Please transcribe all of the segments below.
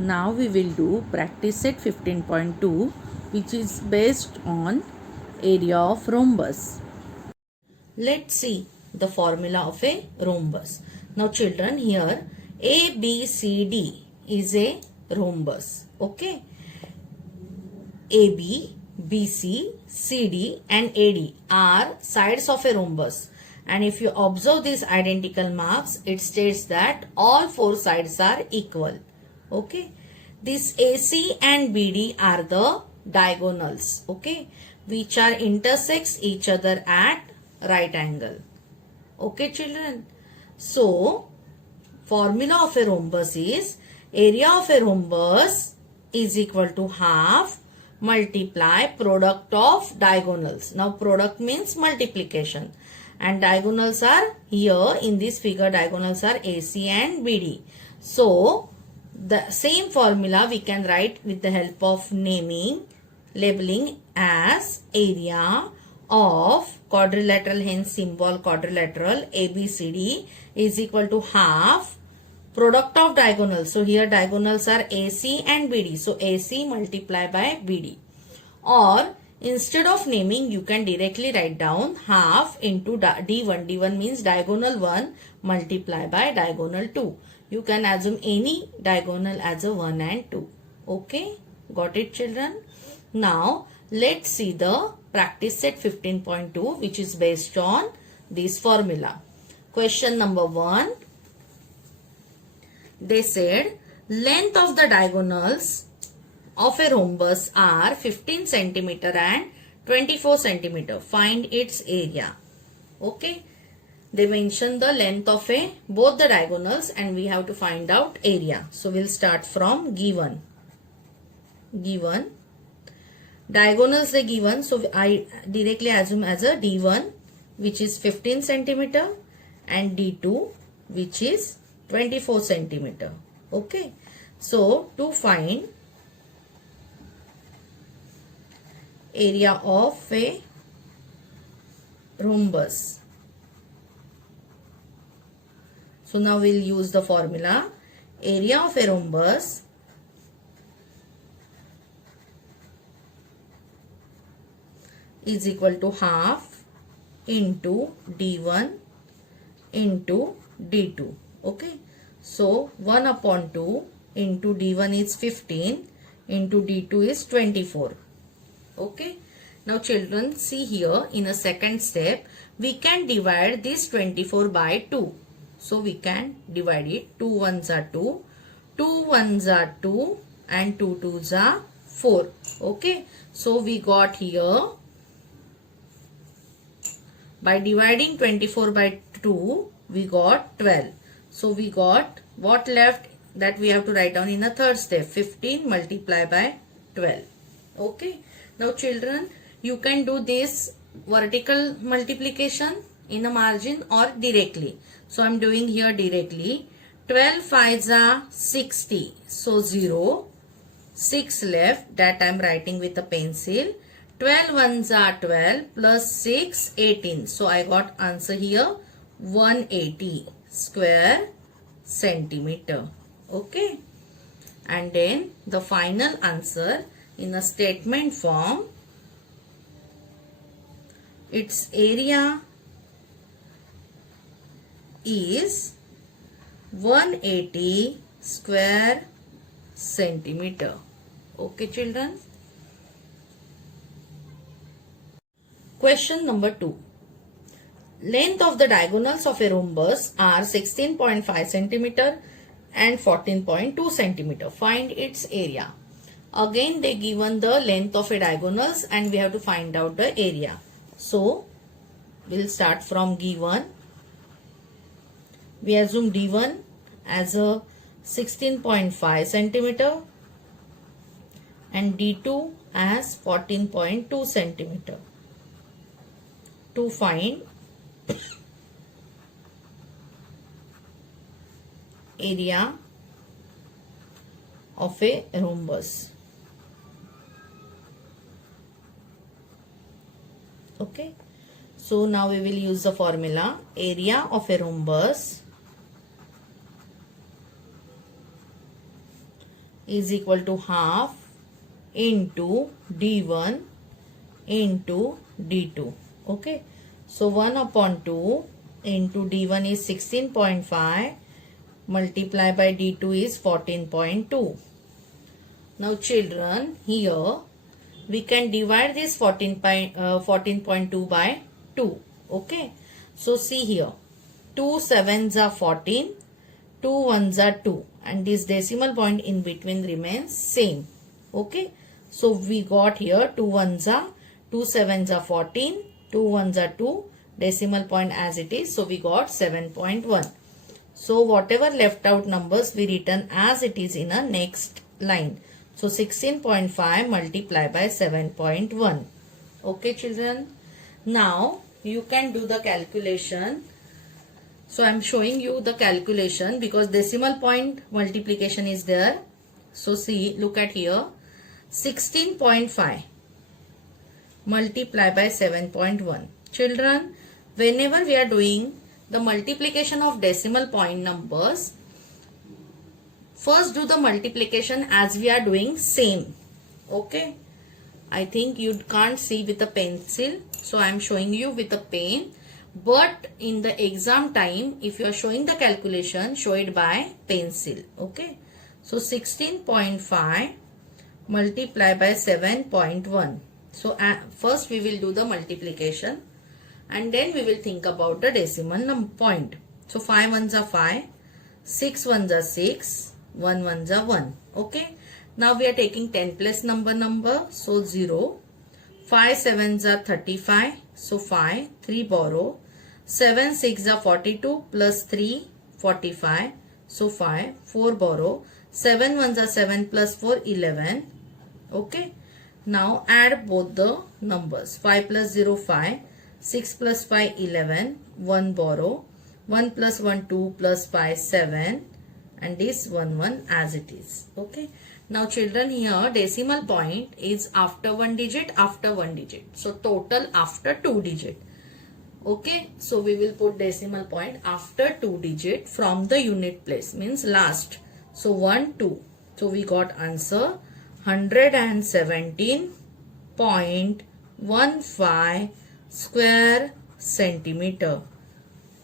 Now we will do practice set 15.2, which is based on area of rhombus. Let's see the formula of a rhombus. Now children, here ABCD is a rhombus. Okay. AB, BC, CD and AD are sides of a rhombus. And if you observe these identical marks, it states that all four sides are equal. Okay. This AC and BD are the diagonals. Okay. Which are intersects each other at right angle. Okay children. So, formula of a rhombus is area of a rhombus is equal to half multiply product of diagonals. Now product means multiplication. And diagonals are here in this figure, diagonals are AC and BD. So, the same formula we can write with the help of labeling as area of quadrilateral, hence symbol quadrilateral ABCD is equal to half product of diagonals. So here diagonals are AC and BD. So AC multiply by BD. Or instead of naming, you can directly write down half into D1. D1 means diagonal 1 multiply by diagonal 2. You can assume any diagonal as a 1 and 2. Okay. Got it children? Now let's see the practice set 15.2, which is based on this formula. Question number 1. They said length of the diagonals of a rhombus are 15 centimeter and 24 centimeter. Find its area. Okay. They mentioned the length of both the diagonals and we have to find out area. So we'll start from given. Diagonals are given. So I directly assume as a D1 which is 15 centimeter and D2 which is 24 centimeter. Okay. So to find area of a rhombus. So now we'll use the formula. Area of a rhombus is equal to half into D1 into D2. Okay. So 1 upon 2 into D1 is 15 into D2 is 24. Okay. Now children, see here in a second step, we can divide this 24 by 2. So we can divide it. 2 ones are 2, 2 ones are 2 and 2 twos are 4. Okay. So we got here, by dividing 24 by 2, we got 12. So we got what left, that we have to write down in a third step. 15 multiply by 12. Okay. Now children, you can do this vertical multiplication in a margin or directly. So I am doing here directly. 12 5s are 60. So 0. 6 left, that I am writing with a pencil. 12 ones are 12 plus 6 18. So I got answer here 180 square centimeter. Okay. And then the final answer in a statement form, its area is 180 square centimeter. Okay children. Question number 2. Length of the diagonals of a rhombus are 16.5 centimeter and 14.2 centimeter. Find its area. Again they given the length of a diagonals and we have to find out the area. So we'll start from given. We assume D1 as a 16.5 centimeter and D2 as 14.2 centimeter. To find area of a rhombus. Okay. So now we will use the formula. Area of a rhombus is equal to half into D1 into D2. Okay. So 1 upon 2 into D1 is 16.5 multiply by D2 is 14.2. Now children, here we can divide this 14.2 by 2. Okay. So see here, 2 sevens are 14, 2 ones are 2, and this decimal point in between remains same. Okay. So we got here 2 ones are 2 sevens are 14, 2 ones are 2, decimal point as it is. So we got 7.1. So whatever left out numbers we written as it is in a next line. So 16.5 multiplied by 7.1. Okay children. Now you can do the calculation. So I am showing you the calculation because decimal point multiplication is there. So see, look at here. 16.5 multiplied by 7.1. Children, whenever we are doing the multiplication of decimal point numbers, first do the multiplication as we are doing same. Okay. I think you can't see with a pencil, so I am showing you with a pen. But in the exam time, if you are showing the calculation, show it by pencil. Okay. So 16.5 multiplied by 7.1. So first we will do the multiplication and then we will think about the decimal point. So 5 ones are 5, 6 ones are 6, 1 ones are 1. Okay. Now we are taking 10 place number. So 0. 5 sevens are 35. So 5. 3 borrow. 7 6 are 42 plus 3 45. So 5. 4 borrow. 7 ones are 7 plus 4 11. Okay. Now add both the numbers. 5 plus 0 5. 6 plus 5 11. 1 borrow. 1 plus 1 2 plus 5 7. And this 1 1 as it is. Okay. Now children, here decimal point is after 1 digit, after 1 digit. So total after 2 digit. Okay. So we will put decimal point after 2 digit from the unit place, means last. So 1 2. So we got answer 117.15 square centimeter.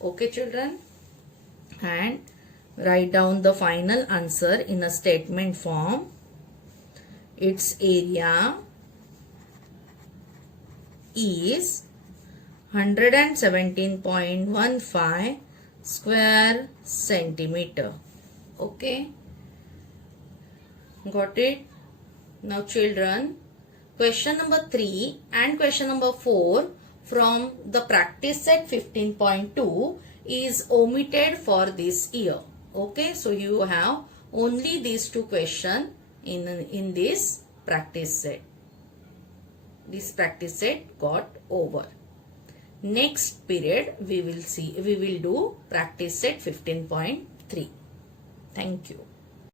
Okay children. And write down the final answer in a statement form. Its area is 117.15 square centimeter. Okay. Got it? Now children, question number 3 and question number 4 from the practice set 15.2 is omitted for this year. Okay, so you have only these 2 questions in this practice set. This practice set got over. Next period we will do practice set 15.3. Thank you.